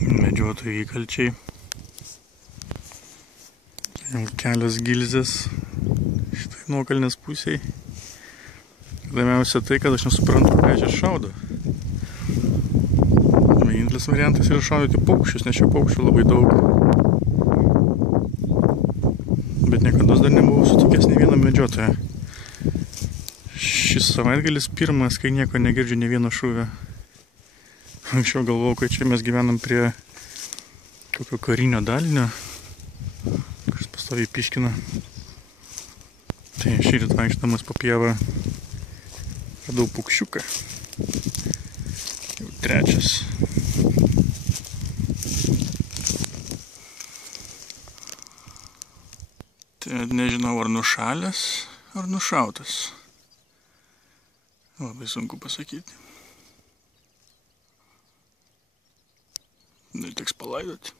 Medžiotojai įkalčiai. Kelios gilzės šitai nuokalnės pusėj. Įdomiausia tai, kad aš nesuprantu, ką čia šaudo. Vienintelis variantas yra šaudyti paukščius, nes čia paukščių labai daug. Bet niekada dar nebuvau sutikęs nei vieną medžiotoją. Šis savaitgalis pirmas, kai nieko negirdžiu nei vieno šūvio. Anksčiau galvojau, kad čia mes gyvenam prie kokio karinio dalinio, kuris pastoviai piškina. Tai šįryt vaikštamas po pievą radau paukščiuką. Jau trečias. Tai nežinau, ar nušalęs, ar nušautas. Labai sunku pasakyti. Dar teks palaidoti.